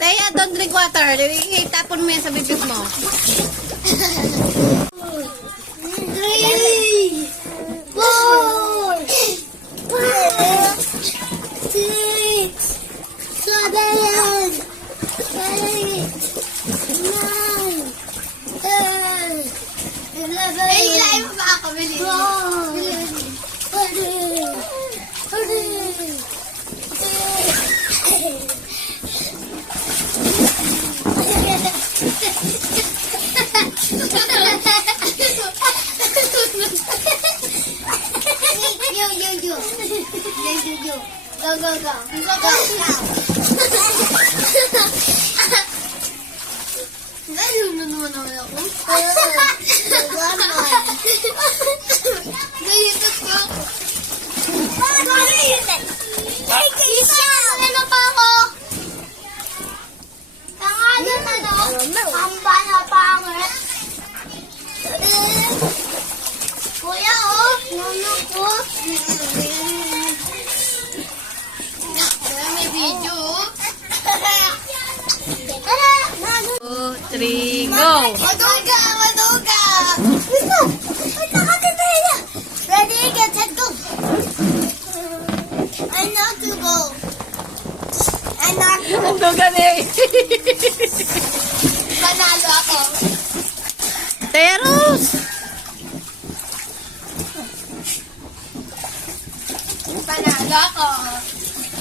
Teya, don't drink water. Itapon mo yan sa bibig mo. Three, four, five, six, seven, eight, nine, ten, eleven. Twelve, yo. Yo, yo, yo. Go, go, go. Go, go, go. Ayun na naman ako. Ganito ko. Isa! Ano pa ako? Tangalan ano? Amba na pangit. Kuya, oh. Nuno ko. May video. Two, three, go! Maduga! Maduga! Wait na! Wait na! Ready, get set, go! I know to go. I know to Ang dugan eh. Panalo ako. Teya Rose! Panalo ako.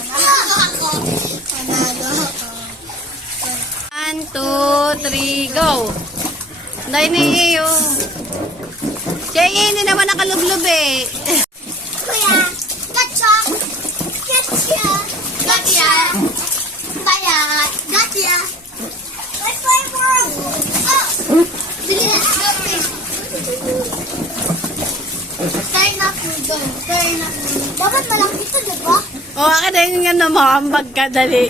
Panalo ako. Panalo ako. One, two, three, go! Dahil na iyo. Siya hindi naman nakalublob eh. Kuya, gotcha! Gotcha! Gotcha! Bayat! Gotcha! Let's play world! Oh! Bilis! Turn up mo doon. Turn up mo. Dapat malaki ito, di ba? O, akin na yung ano mo, ang magkadali.